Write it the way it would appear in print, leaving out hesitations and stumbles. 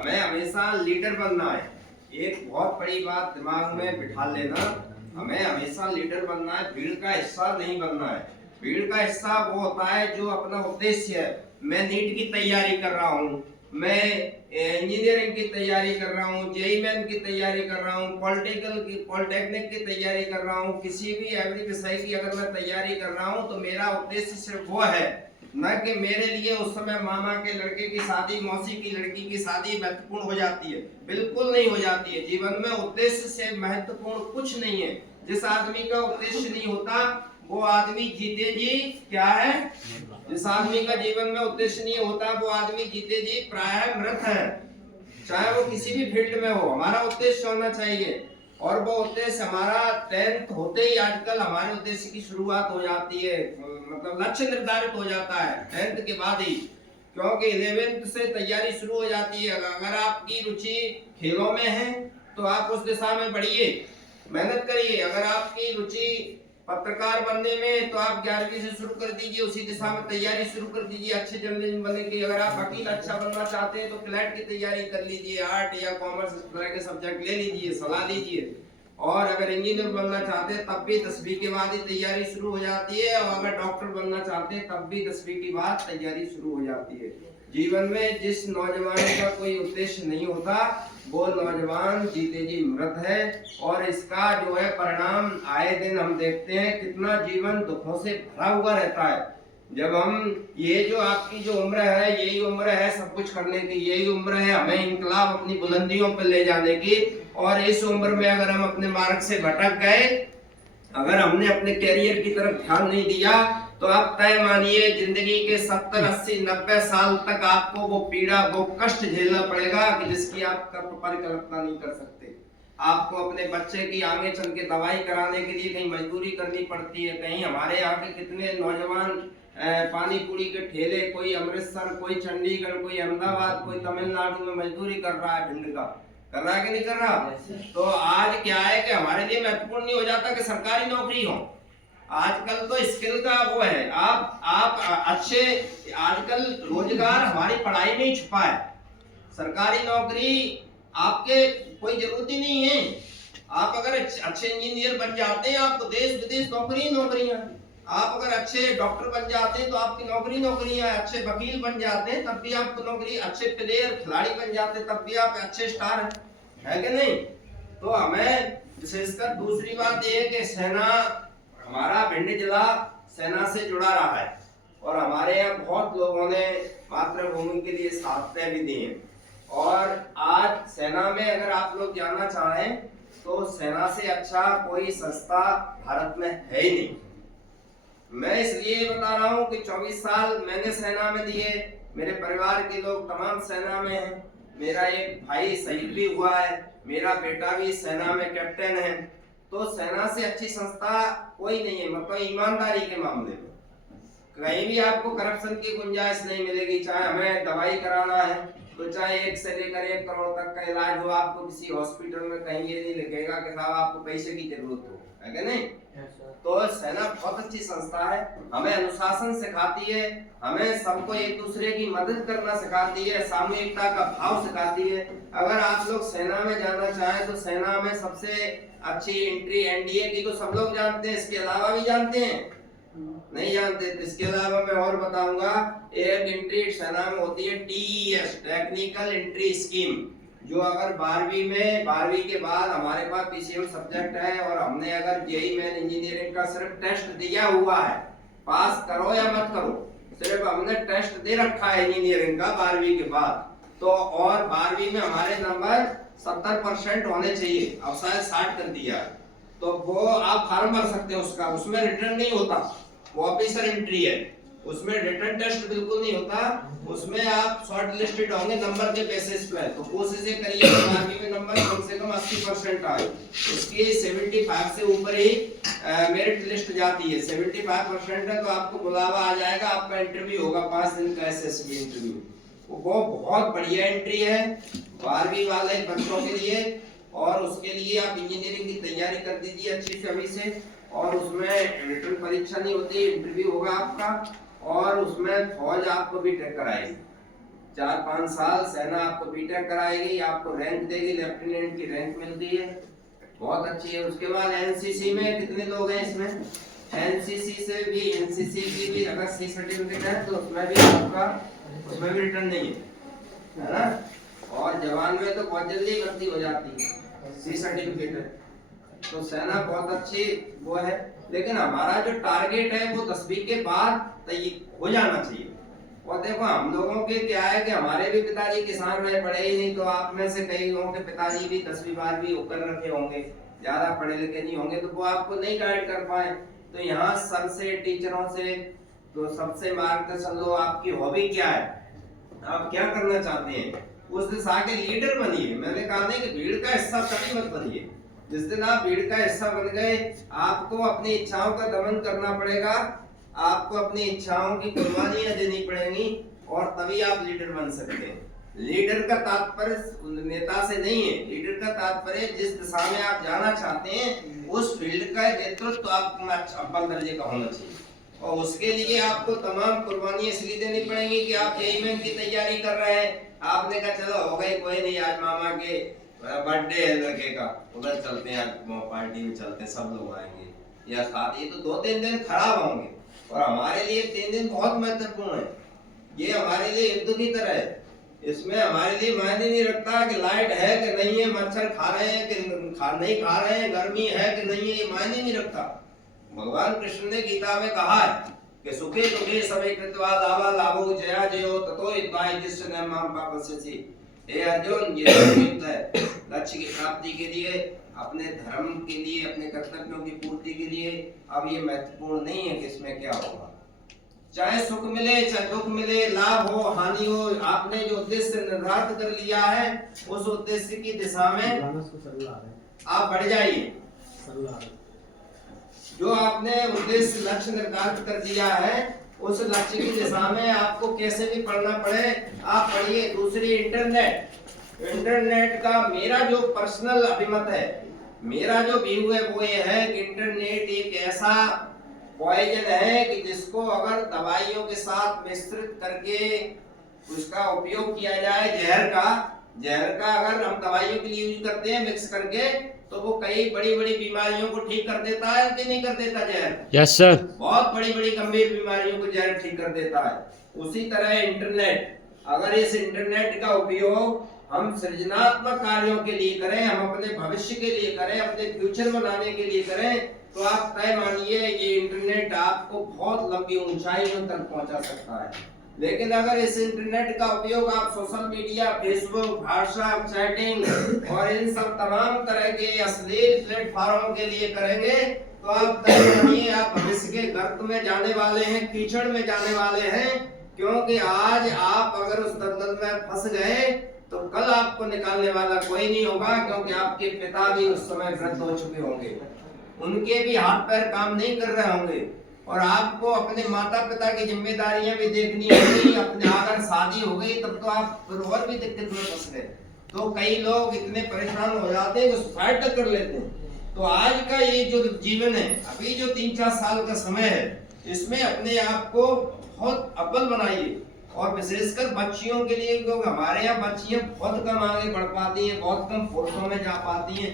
हमें हमेशा लीडर बनना है। एक बहुत बड़ी बात दिमाग में बिठा लेना, हमें हमेशा लीडर बनना है, भीड़ का हिस्सा नहीं बनना है। भीड़ का हिस्सा वो होता है जो अपना उद्देश्य है। मैं नीट की तैयारी कर रहा हूँ, मैं इंजीनियरिंग की तैयारी कर रहा हूँ, जेईई मेन की तैयारी कर रहा हूँ, पॉलिटेक्निक की तैयारी कर रहा हूँ, किसी भी एवरी विषय की अगर मैं तैयारी कर रहा हूँ तो मेरा उद्देश्य सिर्फ वो है, न कि मेरे लिए उस समय मामा के लड़के की शादी, मौसी की लड़की की शादी महत्वपूर्ण हो जाती है। बिल्कुल नहीं हो जाती है। जीवन में उद्देश्य से महत्वपूर्ण कुछ नहीं है। जिस आदमी का उद्देश्य नहीं होता वो आदमी जीते जी क्या है? जिस आदमी का जीवन में उद्देश्य नहीं होता वो आदमी जीते जी प्रायः मृत है। चाहे वो किसी भी फील्ड में हो, हमारा उद्देश्य होना चाहिए। और वो उद्देश्य हमारा 10th होते ही आजकल हमारे उद्देश्य की शुरुआत हो जाती है, मतलब लक्ष्य निर्धारित हो जाता है 10th के बाद ही, क्योंकि 11th से तैयारी शुरू हो जाती है। अगर आपकी रुचि खेलों में है तो आप उस दिशा में बढ़िए, मेहनत करिए। अगर आपकी रुचि पत्रकार बनने में तो आप 11वीं से शुरू कर दीजिए, उसी दिशा में तैयारी शुरू कर दीजिए, अच्छे जर्नलिस्ट बनेंगे। अगर आप वकील अच्छा बनना चाहते हैं तो क्लैट की तैयारी कर लीजिए, आर्ट या कॉमर्स इस तरह के सब्जेक्ट ले लीजिए, सलाह लीजिए। और अगर इंजीनियर बनना चाहते हैं तब भी 10वीं के बाद ही तैयारी शुरू हो जाती है, और अगर डॉक्टर बनना चाहते हैं तब भी 10वीं के बाद तैयारी शुरू हो जाती है। जीवन में जिस नौजवान का कोई उद्देश्य नहीं होता वो नौजवान जीते जी मृत है। और इसका जो है परिणाम आए दिन हम देखते हैं, कितना जीवन दुखों से भरा हुआ रहता है। जब हम ये जो आपकी जो उम्र है, यही उम्र है सब कुछ करने की, यही उम्र है हमें इंकलाब अपनी बुलंदियों पर ले जाने की। और इस उम्र में अगर हम अपने मार्ग से भटक गए, अगर हमने अपने कैरियर की तरफ ध्यान नहीं दिया, तो आप तय मानिए जिंदगी के 70, 80, 90 साल तक आपको वो पीड़ा, वो कष्ट झेलना पड़ेगा कि जिसकी आप परिकल्पना नहीं कर सकते। आपको अपने बच्चे की आगे चल के दवाई कराने के लिए कहीं मजदूरी करनी पड़ती है। कहीं हमारे यहाँ के कितने नौजवान पानी पूरी के ठेले, कोई अमृतसर, कोई चंडीगढ़, कोई अहमदाबाद, कोई तमिलनाडु में मजदूरी कर रहा है, भिंड का कर रहा है कि नहीं कर रहा? तो आज क्या है कि हमारे लिए महत्वपूर्ण नहीं हो जाता कि सरकारी नौकरी हो। आजकल तो स्किल का वो है, आप अच्छे, आजकल रोजगार हमारी पढ़ाई में ही छुपा है। सरकारी नौकरी आपके कोई जरूरत ही नहीं है। आप अगर अच्छे इंजीनियर बन जाते हैं आपको देश विदेश नौकरियां। आप अगर अच्छे डॉक्टर बन जाते हैं तो आपकी नौकरियां, अच्छे वकील बन जाते हैं तब भी आपको नौकरी, अच्छे प्लेयर खिलाड़ी बन जाते हैं तब भी आप अच्छे स्टार है कि नहीं? तो हमें विशेषकर दूसरी बात यह है कि सेना, हमारा भिंड जिला सेना से जुड़ा रहा है और हमारे यहाँ बहुत लोगों ने मातृभूमि के लिए शहादतें भी दी हैं। और आज सेना में अगर आप लोग जाना चाहें तो सेना से अच्छा कोई संस्था भारत में है ही नहीं। मैं इसलिए बता रहा हूँ कि 24 साल मैंने सेना में दिए, मेरे परिवार के लोग तमाम सेना में हैं, मेरा एक भाई शहीद भी हुआ है, मेरा बेटा भी सेना में कैप्टन है। तो सेना से अच्छी संस्था कोई नहीं है, मतलब ईमानदारी के मामले में कहीं भी आपको करप्शन की गुंजाइश नहीं मिलेगी। चाहे हमें दवाई कराना है तो चाहे 1 से लेकर 1 करोड़ तक का इलाज हो, आपको किसी हॉस्पिटल में कहीं ये नहीं लिखेगा कि साहब आपको पैसे की जरूरत हो, है कि नहीं? तो सेना बहुत अच्छी संस्था है, हमें अनुशासन सिखाती है, हमें सबको एक दूसरे की मदद करना सिखाती है, सामूहिकता का भाव सिखाती है। अगर आप लोग सेना में जाना चाहें तो सेना में सबसे अच्छी एंट्री एनडीए की तो सब लोग जानते हैं, इसके अलावा भी जानते हैं? नहीं जानते? तो इसके अलावा मैं और बताऊंगा, एक एंट्री सेना में होती है टीईएस, टेक्निकल एंट्री स्कीम, जो अगर 12वीं के बाद हमारे पास पीसीएम सब्जेक्ट है और हमने अगर जेईई मेन इंजीनियरिंग का सिर्फ टेस्ट दिया हुआ है, पास करो या मत करो, सिर्फ हमने टेस्ट दे रखा है इंजीनियरिंग का 12वीं के बाद, तो और 12वीं में हमारे नंबर 70% होने चाहिए, अब शायद 60 कर दिया, तो वो आप फॉर्म भर सकते हैं उसका, उसमें रिटर्न नहीं होता, वो ऑफिसर एंट्री है, उसमें रिटर्न टेस्ट बिल्कुल नहीं होता, उसमें आप शॉर्ट लिस्टेड होंगे नंबर के बेसिस पे। तो कोशिश करिए 12वीं में नंबर कम से कम 80% आए, उसकी 75 से ऊपर ही मेरिट लिस्ट जाती है। 75% है तो आपको बुलावा आ जाएगा, आपका इंटरव्यू होगा 5 दिन का एसएसबी इंटरव्यू, वो बहुत बढ़िया एंट्री है 12वीं वाले बच्चों के लिए। और उसके लिए आप इंजीनियरिंग की तैयारी कर दीजिए अच्छी से अभी से, और उसमें रिटर्न परीक्षा नहीं होती, इंटरव्यू होगा आपका, और उसमें फौज आपको भी टेक कराएगी। 4-5 साल सेना आपको बीटेक कराएगी, आपको रैंक देगी, लेफ्टिनेंट की रैंक मिलती है, बहुत अच्छी है। उसके बाद एनसीसी में कितने लोग हैं इसमें? एनसीसी से भी, एनसीसी की भी अगर सी सर्टिफिकेट है तो उसमें भी आपका, उसमें भी रिटर्न नहीं है ना। और जवान में तो बहुत जल्दी भर्ती हो जाती है, सी सर्टिफिकेट है। तो सेना बहुत अच्छी वो है, लेकिन हमारा जो टारगेट है वो 10वीं के बाद हो जाना चाहिए। और देखो हम लोगों के क्या है कि हमारे भी पिताजी किसान रहे, पढ़े ही नहीं, तो आप में से कई लोगों के पिताजी भी 10वीं 12वीं होकर रखे होंगे, ज्यादा पढ़े लिखे नहीं होंगे, तो वो आपको नहीं गाइड कर पाए। तो यहाँ सर से, टीचरों से, तो सबसे मार्गदर्शन लो, आपकी हॉबी क्या है, आप क्या करना चाहते हैं, उस दिशा के लीडर बनिए। मैंने कहा नहीं कि भीड़ का हिस्सा कभी मत बनिए। जिस दिन आप भीड़ का हिस्सा बन गए, आपको अपनी इच्छाओं का दमन करना पड़ेगा, आपको अपनी इच्छाओं की कुर्बानियां देनी पड़ेंगी, और तभी आप लीडर बन सकते हैं। लीडर का तात्पर्य नेता से नहीं है, लीडर का तात्पर्य जिस दिशा में आप जाना चाहते हैं उस फील्ड का नेतृत्व तो आपको अव्वल दर्जे का होना चाहिए, और उसके लिए आपको तमाम कुर्बानियां इसलिए देनी पड़ेंगी कि आप जेईई मेन की तैयारी कर रहे हैं। आपने कहा चलो हो गई, कोई नहीं, आज मामा के बर्थडे है लड़के का, उधर चलते हैं, पार्टी में चलते हैं, सब लोग आएंगे या साथ, ये तो 2-3 दिन खराब होंगे, और हमारे लिए 3 दिन बहुत महत्वपूर्ण है। ये हमारे लिए युद्ध की तरह है, इसमें हमारे लिए मायने नहीं रखता कि लाइट है कि नहीं है, मच्छर खा रहे हैं कि नहीं खा रहे हैं, गर्मी है कि नहीं है, ये मायने नहीं रखता। भगवान कृष्ण ने गीता में कहा है कि सुखे दुखे सवे कृत्वा लाभा लाभो जया जयो ततो हितवाय जिस्य न माम पापस्यसि। हे अर्जुन, ये युद्ध है लक्ष्य की प्राप्ति के लिए, अपने धर्म के लिए, अपने कर्तव्यों की पूर्ति के लिए। अब ये महत्वपूर्ण नहीं है कि इसमें क्या होगा, चाहे सुख मिले चाहे दुख मिले, लाभ हो हानि हो, आपने जो उद्देश्य निर्धारित कर लिया है उस उद्देश्य की दिशा में आप बढ़ जाइए। जो आपने उद्देश्य लक्ष्य निर्धारित कर दिया है उस लक्ष्य की दिशा में आपको कैसे भी पढ़ना पड़े आप पढ़िए। दूसरी इंटरनेट, इंटरनेट का मेरा जो पर्सनल अभिमत है, मेरा जो व्यू है वो ये है कि इंटरनेट एक ऐसा पॉइजन है कि जिसको अगर दवाइयों के साथ मिश्रित करके उसका उपयोग किया जाए, जहर का अगर हम दवाइयों के लिए यूज करते हैं मिक्स करके, तो वो कई बड़ी बड़ी बीमारियों को ठीक कर देता है कि नहीं कर देता जहर? Yes sir. बहुत बड़ी बड़ी गंभीर बीमारियों को जहर ठीक कर देता है। उसी तरह इंटरनेट, अगर इस इंटरनेट का उपयोग हम सृजनात्मक कार्यों के लिए करें, हम अपने भविष्य के लिए करें, अपने फ्यूचर बनाने के लिए करें, तो आप तय मानिए ये इंटरनेट आपको बहुत लंबी ऊंचाइयों तक पहुंचा सकता है। लेकिन अगर इस इंटरनेट का उपयोग आप social media, Facebook, WhatsApp, chatting और इन सब तमाम तरह के अश्लील प्लेटफॉर्मों के लिए करेंगे, तो आप तय मानिए आप भविष्य के गर्त में जाने वाले हैं, कीचड़ में जाने वाले हैं। क्योंकि आज आप अगर उस दलदल में फंस गए तो कल आपको निकालने वाला कोई नहीं होगा, क्योंकि आपके पिता भी उस समय वृद्ध हो चुके होंगे, उनके भी हाथ पैर काम नहीं कर रहे होंगे, और आपको अपने माता पिता की जिम्मेदारियां भी देखनी होगी। अपने अगर शादी हो गई तब तो आप फिर और भी दिक्कत में फंस गए। तो कई लोग इतने परेशान हो जाते हैं कि सुसाइड तक कर लेते हैं। तो आज का ये जो जीवन है, अभी जो 3-4 साल का समय है, इसमें अपने आप को बहुत अव्वल बनाइए, और विशेषकर बच्चियों के लिए, क्योंकि हमारे यहाँ बच्चियां बहुत कम आगे बढ़ पाती हैं, बहुत कम फोर्सों में जा पाती हैं।